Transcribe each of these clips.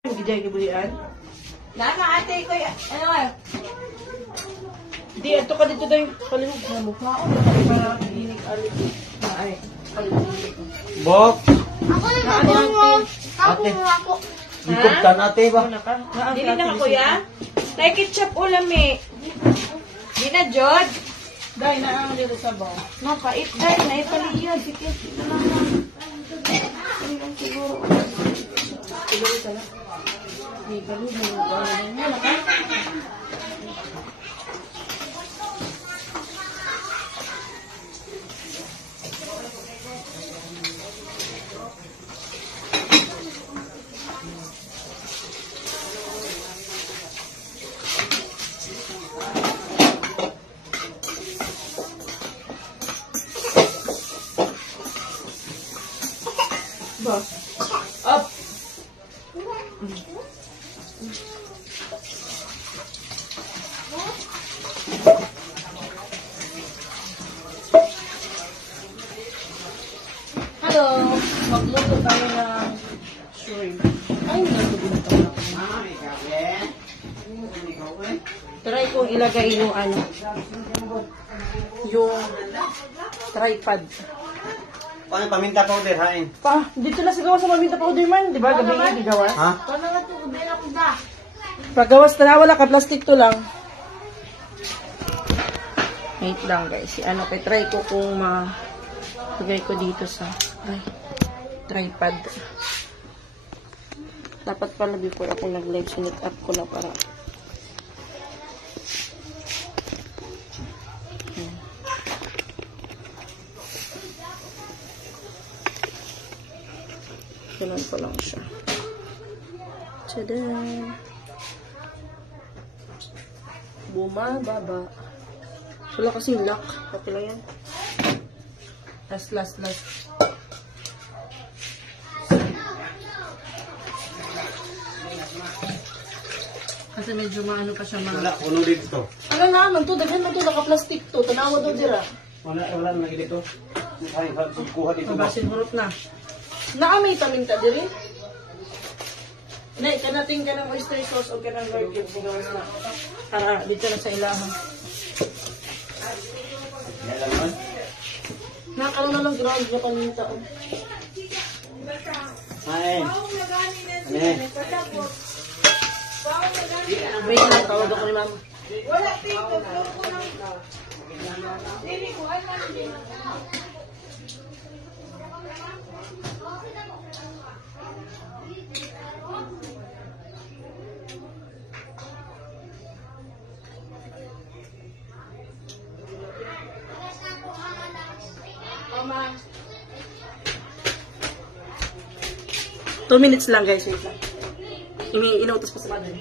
Gijay gibulian. Nana ate ko, ano nga? Di ato ka dito day palihog na mukha ko para klinik alit. Ay, Bok, Ako na ako. Ako ako. ikuptan ate ba? Dili na ka kuya? Tay ketchup ulam eh. Di na jod. Day na ang dito sa baw. Napait day, naipaliyan. Sige, ito lang lang. Siguro. Siguro sana. Di balo mo ba? Ba. Up. Hello. Magluto tayo ng shrimp. Ay, nagluto na ako. Try kong ilagay yung ano. Yung tripod. Paano paminta powder hain? Pa, dito na sigawa sa maminta powder man. Di ba? Gabi nga, gigawas. Ha? Ano na to? Ubela ko da. Paggawas na wala ka, plastic to lang. Wait lang guys. Si ano, kay try ko kung lagay ko dito sa tripod. Dapat pala before ako nag-live, sinit up ko na para. Ganun ko lang siya. Tada! Bumababa. Wala kasing lock. Okay lang yan. Last. Kasi medyo maano pa siya Wala, puno dito. Ano naman to? Daghan man to. Naka-plastic to. Tanawa daw dira. Wala na dito. Hain, kuha dito ba? Mabasin hurot na. Naamay taming ta diri. Nay, kanating ka ng oyster sauce o ka ng Lord Gibbs. Na. Para dito na sa ilahan. Yan lang man. Nakano na lang ground na paninta. Hain. Ano eh? Wait lang, tawag ako ni mama. Wala tito, floor ko lang. Dili ko, ay man. Mama. 2 minutes lang guys, wait lang. Inuutos pa sa mother.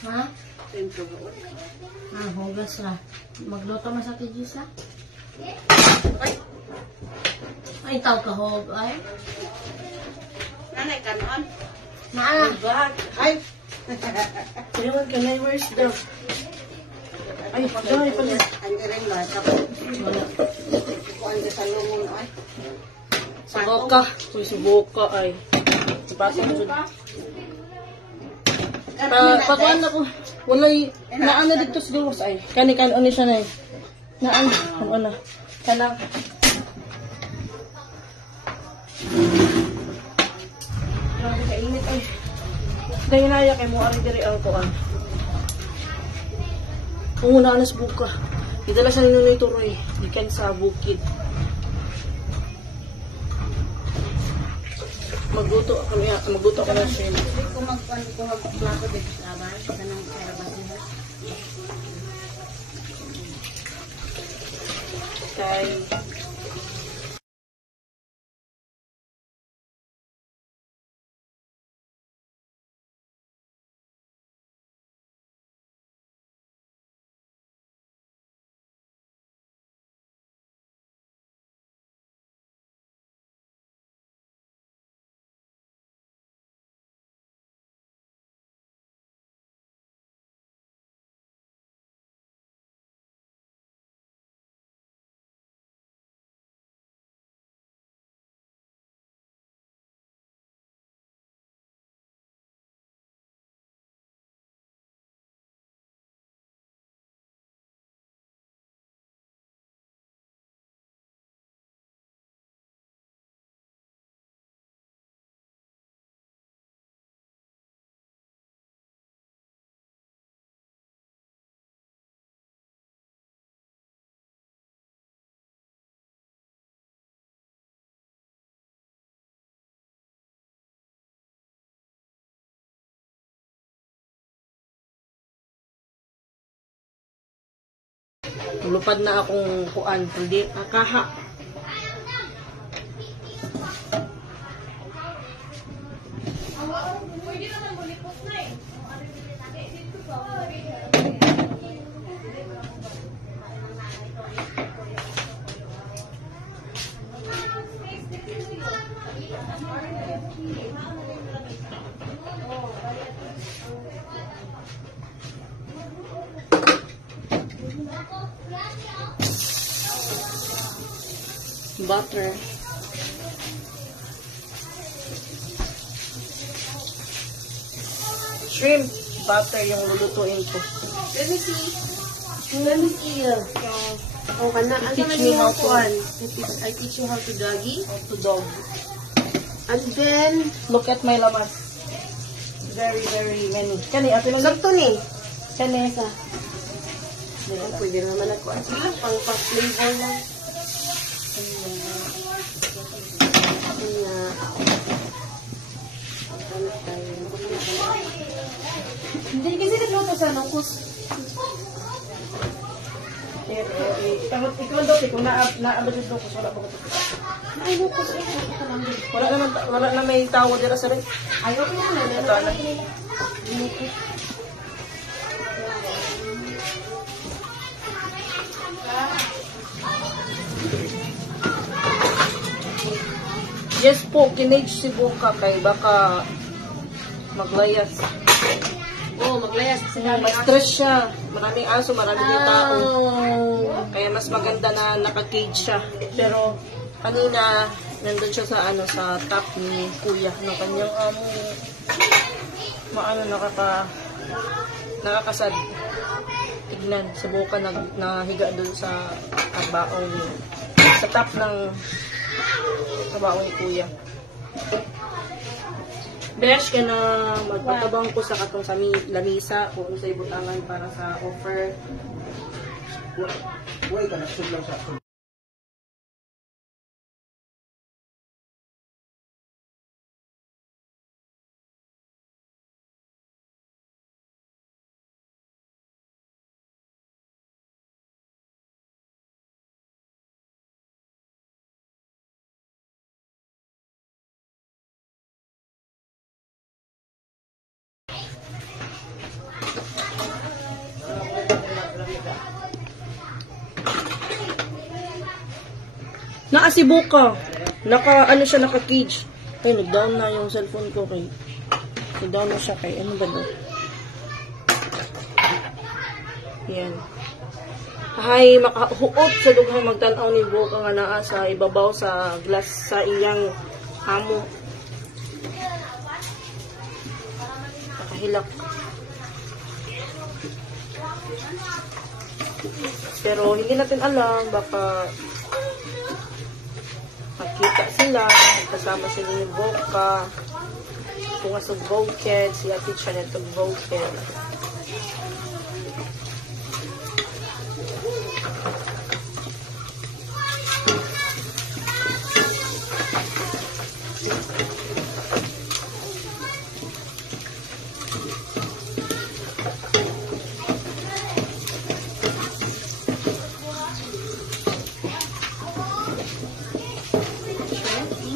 Ha? Ah, hugas ra. Magluto mo sa tijisa? Ay, tao kahog. Ay. Nanay ka noon. Naa. Ay. Ewan ka na, where's the... Ay, pala. Andi rin ba? Kapag kuhan ka sa lumon ay. Suboka. Uy, suboka ay. Ipasok ko dyan. Pakuan na ko. Walay, naan na dito sa gawas ay. Kani siya na eh. Naan, ano na. Kanang. Grabe kainit ay. Dahil naya kay mo ari diri ang kuan. Kung una na sa buka. Idala sa nila ito Roy. Ikan sa bukid. Magluto ako ng shrimp. Kung magpuan ko magplato dito sa abay, kanang karabas niya. Kay lupad na akong kuan, hindi kaha. Butter. Shrimp. Butter yung lulutuin ko. Let me see. Oh, kana. Ano Teach naman me yung how to- kuhan? I teach you how to doggy. To dog. And then, Look at my lamas. Very, very many. Kani, ato lang. sakto ni. Kani, sa. Oh, pwede naman ako. Sige, pang-flavor lang. Hindi kasi nagluto sa nukos. Ikaw daw, kung naabot yung lukos, wala ba ko? Ay, nukos eh. Wala na may tawad dira sa rin. Ayaw ko na. Ito na. Yes po, kinage si Buka kay baka maglayas. Oo, maglayas kasi Ma-stress siya. Maraming aso, maraming tao. Kaya mas maganda na naka-cage siya. Pero kanina, nandun siya sa sa top ni Kuya ng kanyang nakakasad. Tignan, si Buka nahiga dun sa kabaong sa top ng kabaong ni Kuya. Besh ka na magpatabang ko sa katong sa lamisa kung sa ibutangan para sa offer. Huwag ka na, shoot lang siya. Naasibuka. Ano siya, naka-cage. Ay, nag-down na yung cellphone ko kay. Nag-down na siya kay. Ano ba doon? Yan. Ay, makahuot sa dughay magtanaw ni Buka nga naa sa ibabaw sa glass sa iyang amo. Nakahilak. Pero hindi natin alam, baka makita sila, kasama sila ni Boka, kung asog Boked, si Ate Chanet og Boked.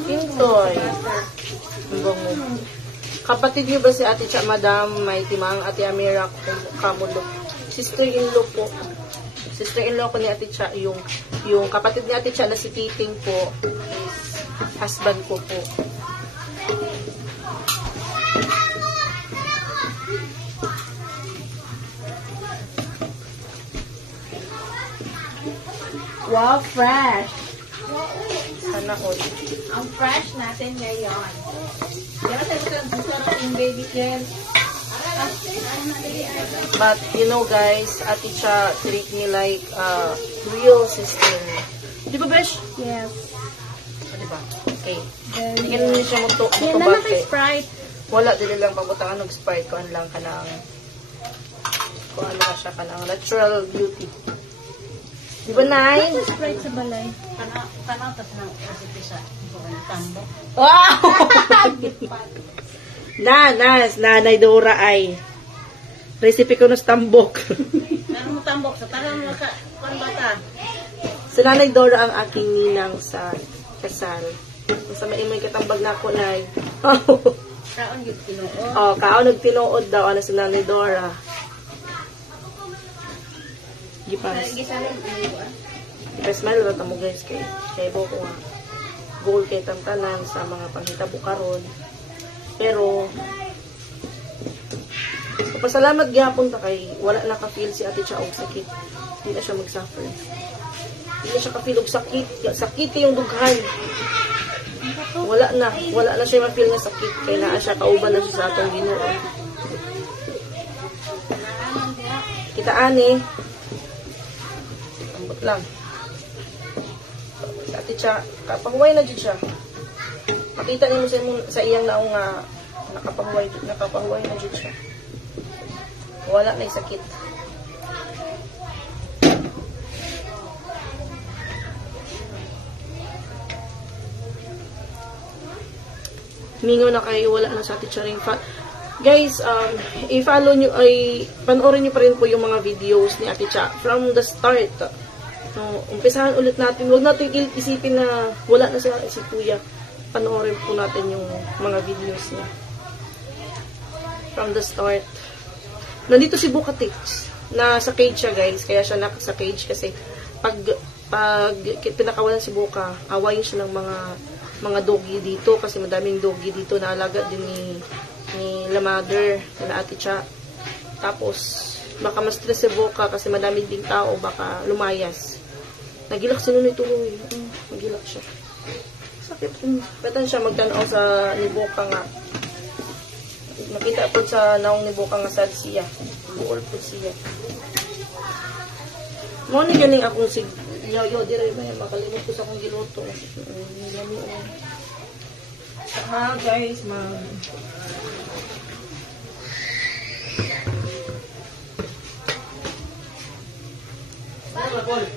Pintoy. Ang bango. Kapatid niyo ba si Ate Cha, Madam, may timang Ate Amira Kamulo? Sister-in-law po. Sister-in-law ko ni Ate Cha, yung kapatid ni Ate Cha na si Titing po, is husband ko po. Wow, fresh. Sana all. Ang fresh natin ngayon. Diba sa yung baby girl? But, you know guys, Ate Cha treat me like a real sister. Di ba, Besh? Yes. Di ba? Okay. Tingnan niyo siya mo Yan na naka-Sprite. Wala, dili lang pabutangan ng Sprite. Kuan lang ka ng siya ka ng natural beauty. Di ba, Nay? Sprite sa balay. Panatas ng recipe sa tambo. Wow! Nanay Dora ay recipe ko ng tambok. Ano mo tambok? Sa tarang mga bata. Si Nanay Dora ang aking ninang sa kasal. Sa may katambag na ako, Nay. Kaon yung tinuod. Oh, kaon nagtinuod daw ano si Nanay Dora. Gipas. Gisalim ano ba? Smile ba tamo guys kay Boko nga. Goal kay tamtanan sa mga panghitabo karon. Pero pasalamat gyapon ta kay wala na ka-feel si Ate Cha og sakit. Hindi na siya mag-suffer. Hindi na siya ka-feel og sakit. Sakit yung dughan. Wala na siya ma-feel nga sakit kay naa siya kauban na siya sa atong Ginoo. Kita ani ambot lang. Si Ate Cha, kapahuway na dyan siya. Makita niyo sa iyang naong nga nakapahuway na dyan siya. Wala na yung sakit. Mingaw na kayo, wala na sa Ate Cha rin. Guys, i-follow nyo, panoorin nyo pa rin po yung mga videos ni Ate Cha from the start. No, umpisahan ulit natin. Huwag natin isipin na wala na si Kuya. Panoorin po natin yung mga videos niya. From the start. Nandito si Bukatix. Nasa cage siya, guys. Kaya siya nasa cage kasi pag pinakawalan si Buka, awayin siya ng mga doggy dito kasi madaming doggy dito na alaga din ni La Mother, na Ate Cha. Tapos, baka mas stress si Buka kasi madaming ding tao, baka lumayas. Nagilak si Nunoy tuloy. Nagilak siya. Sakit. Patan siya magtanaw sa ni Buka nga. Makita po sa naong ni Buka nga sad siya. Buol po siya. Mo ni ganing akong yo dire ba makalimot ko sa akong giluto. Ha guys,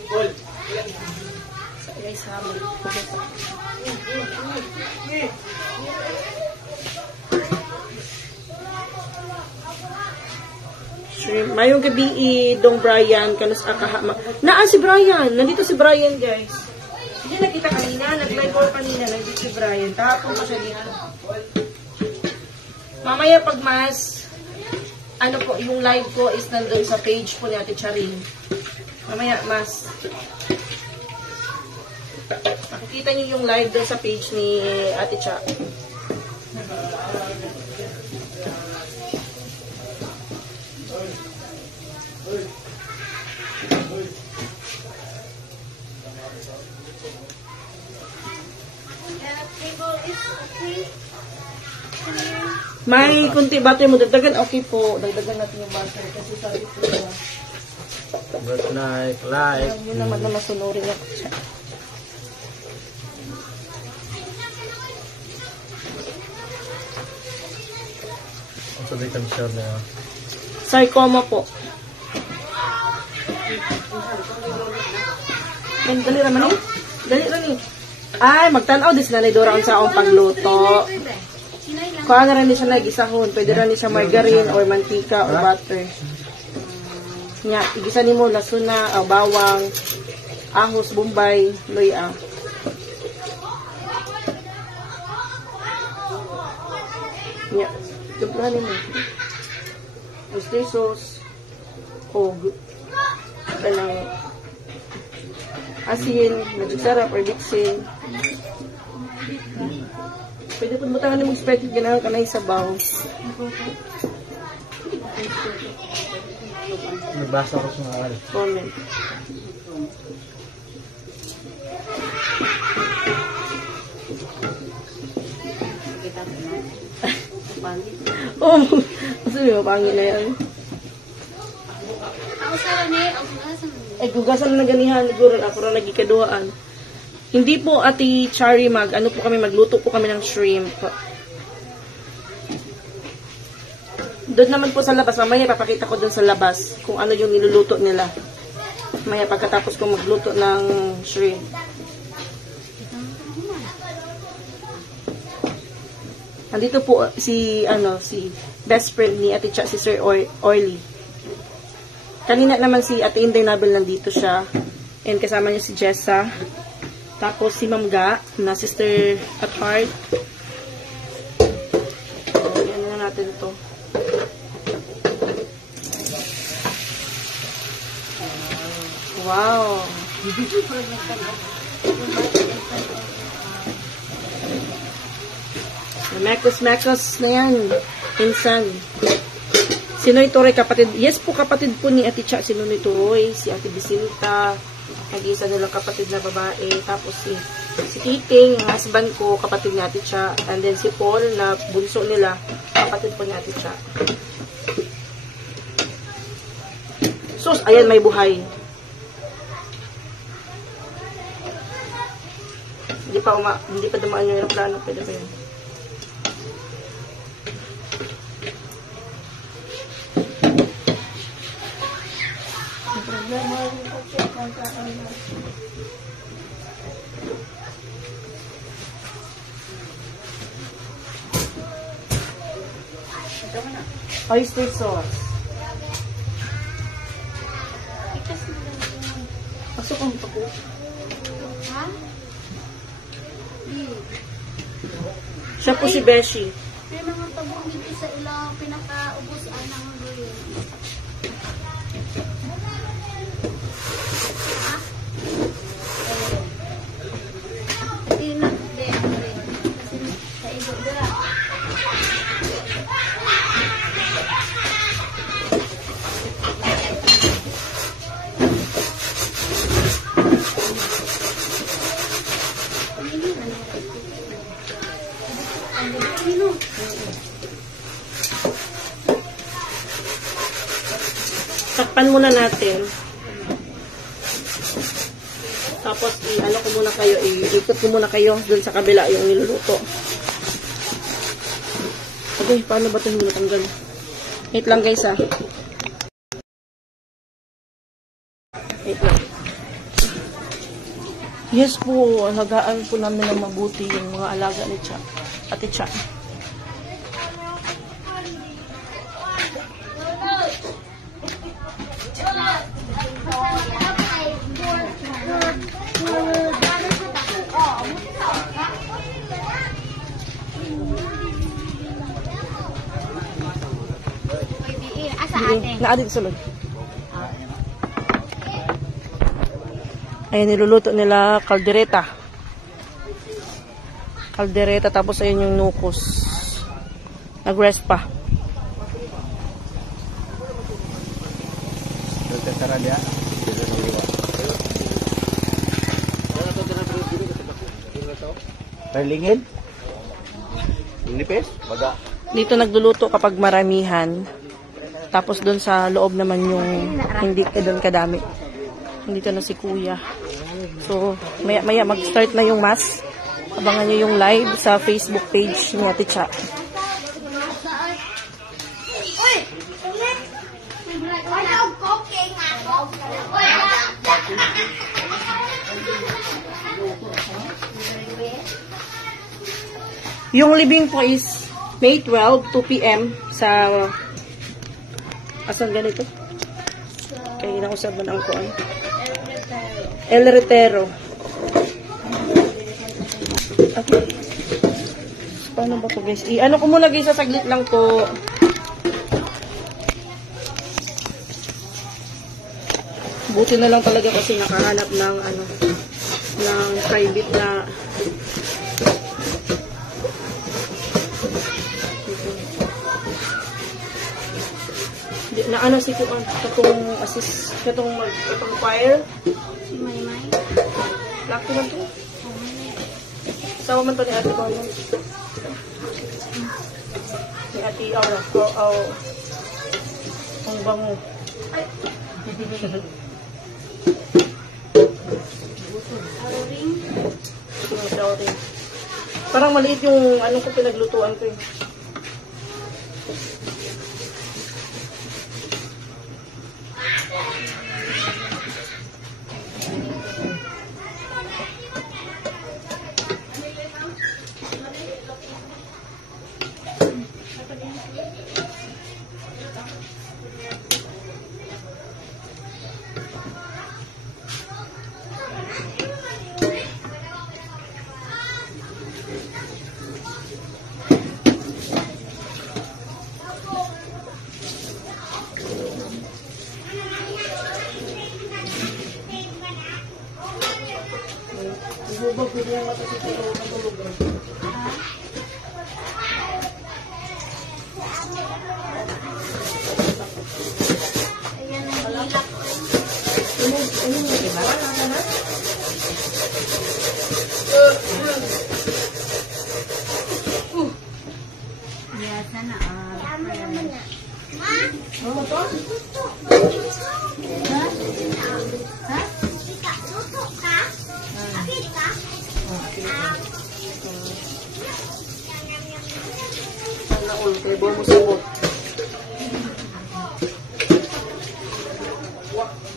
Paul. guys, hamon. Mayong gabi Dong Brian kanus akahama. Naan si Brian? Nandito si Brian, guys. Hindi nakita kanina, nag-live call kanina, nandito si Brian. Tapos pa siya dito. Mamaya pag ano po, yung live ko is nandun sa page po ni Ate Charing. Mamaya mas Makikita nyo yung live doon sa page ni Ate Cha. May kunti butter mo, dagdagan, okay po. Dagdagan natin yung butter kasi sabi po na. Good night, life. Alam nyo naman na masunurin ako siya. Ang sabi ka siya na Sarcoma po. Yan, dali naman eh. Dali lang eh. Ay, magtanaw din sila ni Dora ang sa akong pagluto. Kung ano rin siya nag-isahon, pwede rin siya margarine or mantika or butter. Nya, igisa ni mo lasuna, bawang, ahos, bombay, luya. Nya, tubrahan ni mo. Oyster sauce, o kanang asin, magic sarap or dixin. Pwede po butangan ni mong spaghetti ganahan ka na isabaw. nagbasa ko sa mga Comment. Oh, masabi mo, pangit na yan. Ako sa ni, ako sa Ay, gugasan na ganihan, siguro ako na nagikaduhaan. Hindi po, Ate Chari, magluto po kami ng shrimp. Doon naman po sa labas, mamaya papakita ko doon sa labas kung ano yung niluluto nila. Mamaya pagkatapos ko magluto ng shrimp. Andito po si best friend ni Ate Cha, si Sir Orly. Kanina naman si Ate Inday Nabel nandito siya. And kasama niya si Jessa. Tapos si Ma'am Ga, na sister at heart. So, yan na natin to. Wow! Mekos na yan. Insan. Si Noy Turoy, kapatid. Yes po, kapatid po ni Ate Cha. Si Noy Turoy, si Ate Bisinta. Nag-isa nilang kapatid na babae. Tapos si Titing, yung husband ko, kapatid ni Ate Cha. And then si Paul, na bunso nila, kapatid po ni Ate Cha. Sus, ayan, may buhay. Hindi pa dumaan yung aeroplano. Pwede ba yun? Oyster sauce. Pasok ang pako. Ha? Siya po si Beshi. May mga tabong dito sa ilang pinakaubos ng luyo. Takpan muna natin. Tapos ko muna kayo, ikot ko muna kayo dun sa kabila yung niluluto. Okay, paano ba ito hindi natanggal? Wait lang guys ha. Wait lang. Yes po, alagaan po namin ng mabuti yung mga alaga ni Cha. Ate Cha. Naadik sulod. Ayan, niluluto nila kaldereta. Kaldereta, tapos ayun yung nukos. Nag-rest pa. Perlingin? Nipis? Baga. Dito nagluluto kapag maramihan. Tapos doon sa loob naman yung hindi doon kadami. Dito na si Kuya. So, maya mag-start na yung mass. Abangan nyo yung live sa Facebook page ni Ate Cha. Yung living po is May 12, 2 p.m. sa asan ganito? Kaya inausap mo ng kuan. El Retero. Okay. Paano ba po guys? Ano ko muna guys, saglit lang po. Buti na lang talaga kasi nakahanap ng ng private na na ano si Kuan katong assist katong fire Si Maymay. laki man to sama man to ni Ate Paolo ni Ate Aura ang bango Aroring. parang maliit yung ano ko pinaglutuan ko eh. Biasa na. Table mo sibot.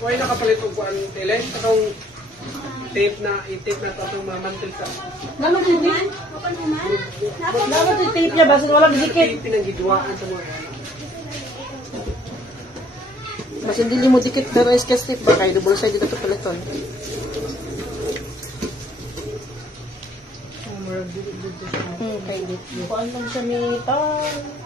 Why nakapalit og kuan tele? Katong tape na to itong mamantil sa. Naman din din. Naman din tape niya basin wala dikit. Pinanggiduaan sa mga. Basin dili mo dikit pero is tape ba kay double side dito paliton. Okay, dito. Kuan lang sa mitan.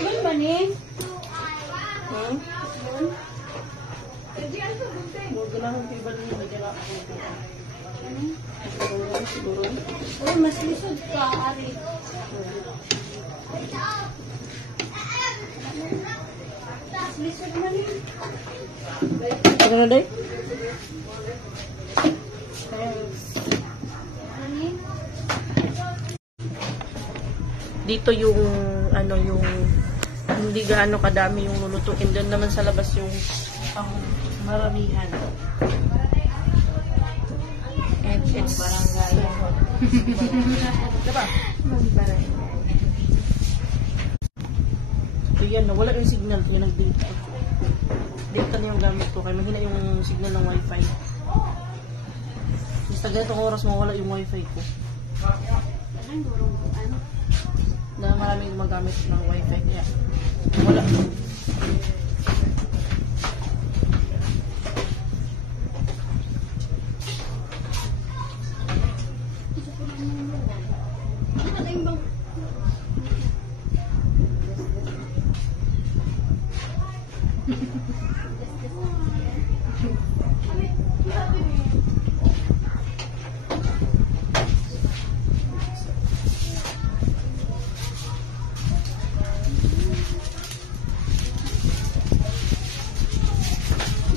Ano ba ni? Oh, mas lisod ka, Ari. Mas lisod man yun. Ano na day? Ani? Dito yung yung hindi gaano kadami yung lulutuin. Doon naman sa labas yung maramihan. And it's barangay. Diba? So yan, wala yung signal. Kaya nag-date ko. Date na yung gamit ko. Kaya mahina yung signal ng wifi. Basta ganitong oras mawala yung wifi ko. Ang durong ko, ano? Dahil maraming gumagamit ng wifi. Kaya wala. Ano yung bang...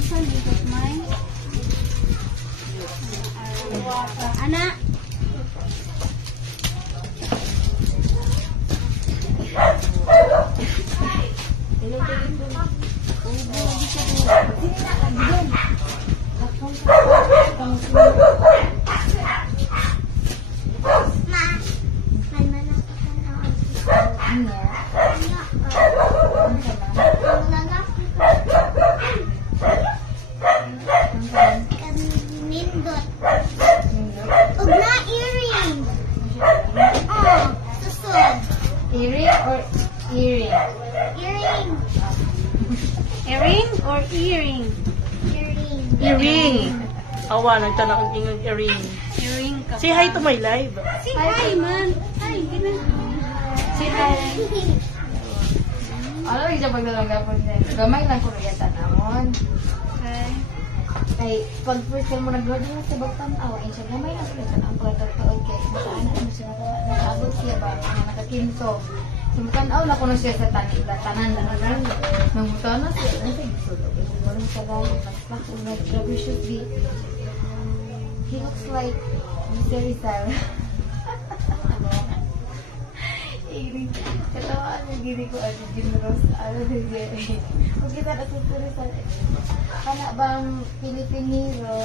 Saan dito, May? Anak! Nindot. Ugna earring. Oh, susod. Earring or earring? Earring. Earring or earring? Earring. Earring. Awa, nagtanong ang ingong earring. Earring ka. Say hi to my live. Say hi, man! Hi, gina. Say hi. Ano rin siya paglalagapon din? Gamay lang ko rin tanamon. Hi. Ay, pag first time mo nag-road mo sa Bagtanaw, ay siya gamay lang ko rin tanamon. Pagkatagtaod kay masaan na siya nakaabot siya ba? Nakakinsog. Sumutanaw na ko na siya sa tanan na nalang. Namutan na siya. Nasa gisod. Walang kagalit. Nagpak. Nag-rubber should be. He looks like Mr. Rizal. Katawaan mo gini ko at Jimros. Ano din gini? Kung kita na si Rizal. Kana bang Philippine hero?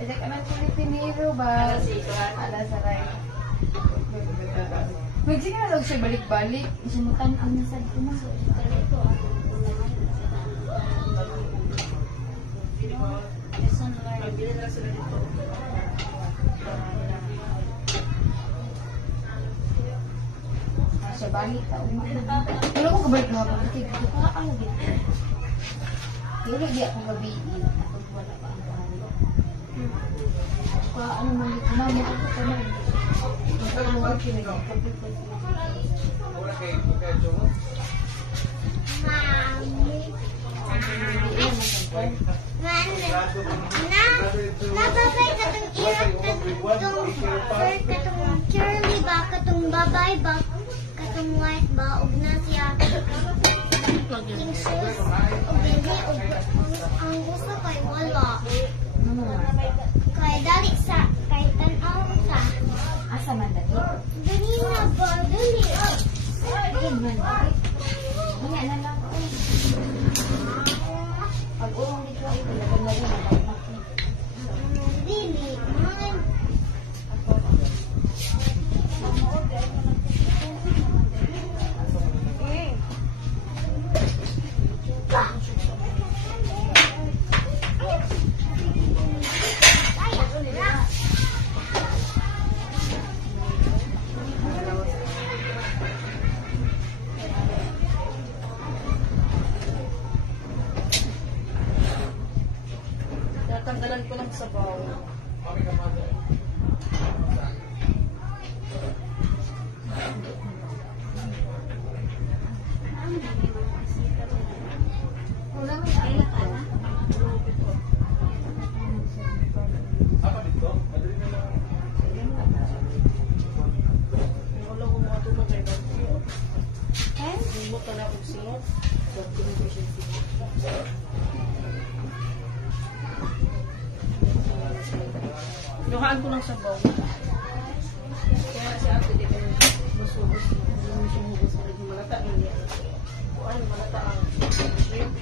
Ito ka ng Philippine hero ba? Ala saray. Pwede ka na lang siya balik-balik. Isimutan ang nasad ko na. Siya balik ta umah. Pero ko kabalik na ako. Ito ka ang lagi. Pero di ako gabiin. Ako wala pa ang pahalo. Ano man dito na mo ako sa mga. Magkakuha kinagawa. Wala kay Jomo. Mami. Nababay katong irap katong fur katong curly ba katong babay ba katong white ba ug na siya king shoes ug dili ug ang gusto kay wala kay dali sa kay tan-aw sa Asa man dali? dali na ba dali Ayun man dali. Mga na lang ko. Pag urong dito ay talagang na rin. dili man Natanggalan ko ng sabaw. Wala may anak ana. Wala ko mga tumagay ba? Eh? Hindi mo pala kong sinot. Duhaan ko ng sabaw. Kaya si ate di ko masubos. Hindi mo siya hubos. Hindi malata. Hindi. Kuhaan, malata ang shrimp.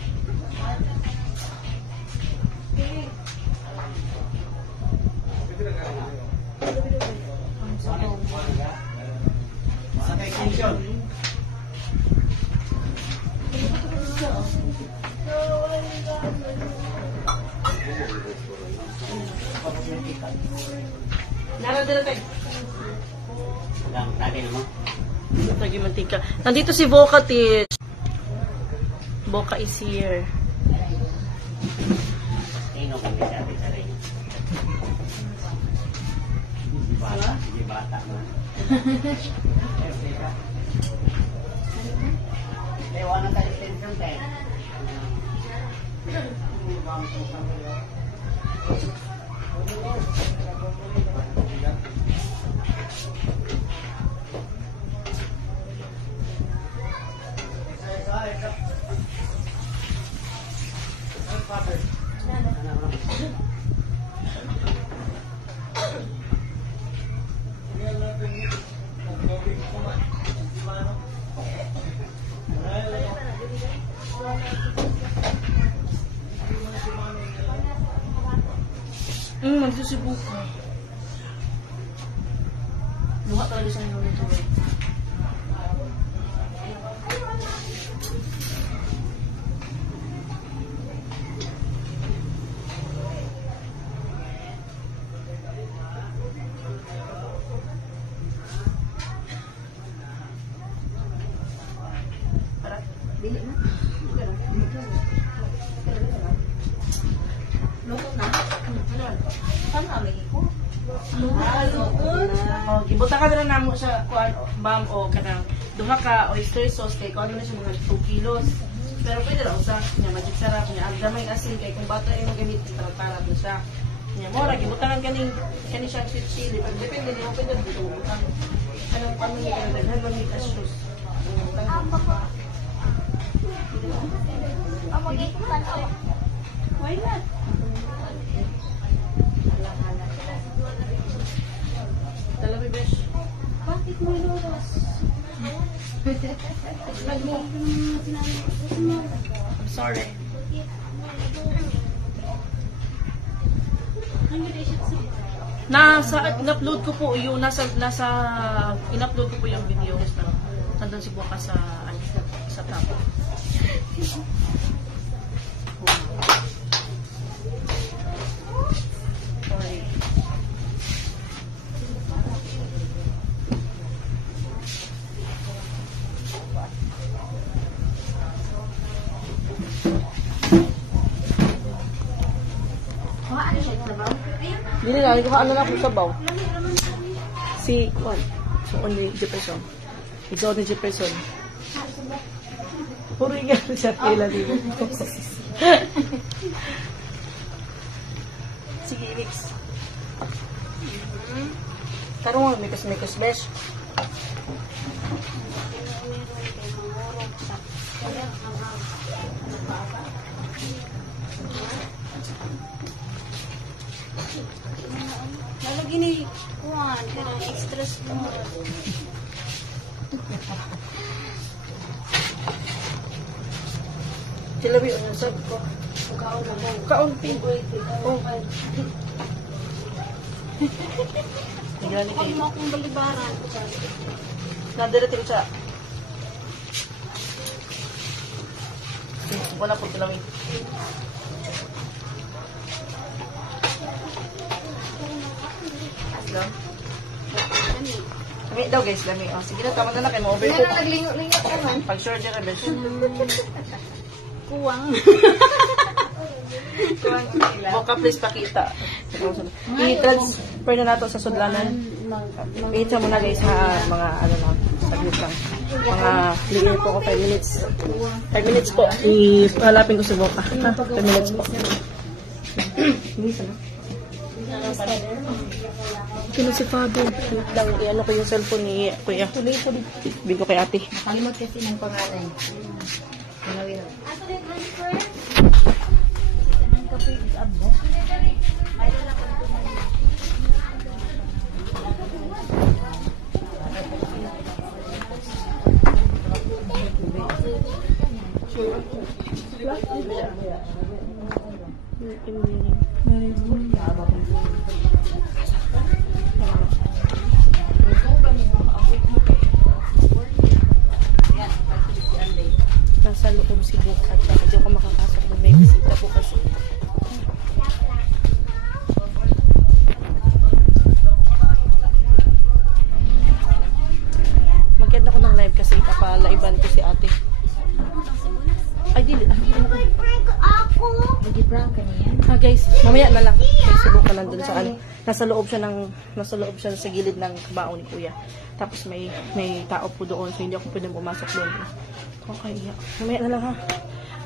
Ang sabaw. Nara tayo. Lagi naman. Lagi mantika. Nandito si Boca, Tich. Boca is here. Sino kami sabi sa rin? Hindi bata man. Ewa na tayo extension tayo. Magsusubo ko. Buka talaga sa nilo nito. Dili na. Loko na. Ano kami ko? Oh, gibuta ka na namo sa kuan bam o kanang duha ka oyster sauce kay kuan na siya mga 2 kilos. Pero pwede ra usa nya magic sarap nya ang gamay asin kay kung bata ay magamit para na siya. Nya mo ra gibutangan kani siya sweet chili pag depende mo pwede butang. Kanang pamilya ka daghan man ni kasus. Amo gito kan ako. Why not? Dalawa besh. Bakit mo iluwas? I'm sorry. In-upload ko po yung in-upload ko po yung videos na nandun si Boca sa top. Sorry. Dili na, ikaw na po sa baw. Si, what? So, only Jefferson. Ikaw ni Jefferson. Puro nga siya tila dito. Sige, mix. Karong nga, mikas-mikas, besh. Lalagyan ni Juan, kaya extra small. Tilabi, ano sabi ko? Kaunti. Oh. Nagani Huwag kayo. mo akong balibaran. Nadirating siya. Wala po tilabi. Lami daw guys, lami. Oh, sige na, tama na kayo. Ma-overcook. Naglingo-lingo naman. Pag sure dyan na, besh. Kuwang. Boca, please pakita. I-transfer na nato sa sudlanan. Wait muna guys ha, mga ano lang, saglit lang. Mga ligay po ko 5 minutes. 5 minutes po. Ihalapin ko si Boca. 5 minutes po. Hindi sana. Kino si Father. Lang, i-ano ko yung cellphone ni Kuya. Bigyan ko kay ate. Kalimot kasi ng pangalan. Manawin. Nasa loob si Boca. Hindi ako makakasok. May bisita po kasi. ko si ate. Ay, dili. Prank ako. Nag-prank ka niya. Guys, mamaya na lang. Facebook ka nandun sa ano. Nasa loob siya sa gilid ng baon ni kuya. Tapos may tao po doon, so hindi ako pwedeng pumasok doon. Okay, yeah. Mamaya na lang ha.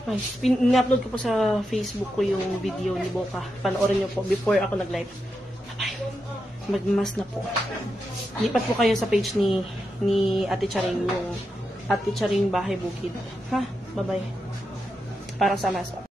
Guys, in-upload ko po sa Facebook ko yung video ni Boka. Panoorin niyo po before ako nag-live. Bye-bye. Magmas na po. Lipat po kayo sa page ni Ate Charing, yung Ate Charing Bahay Bukid. Ha? Bye-bye. Para sa mas.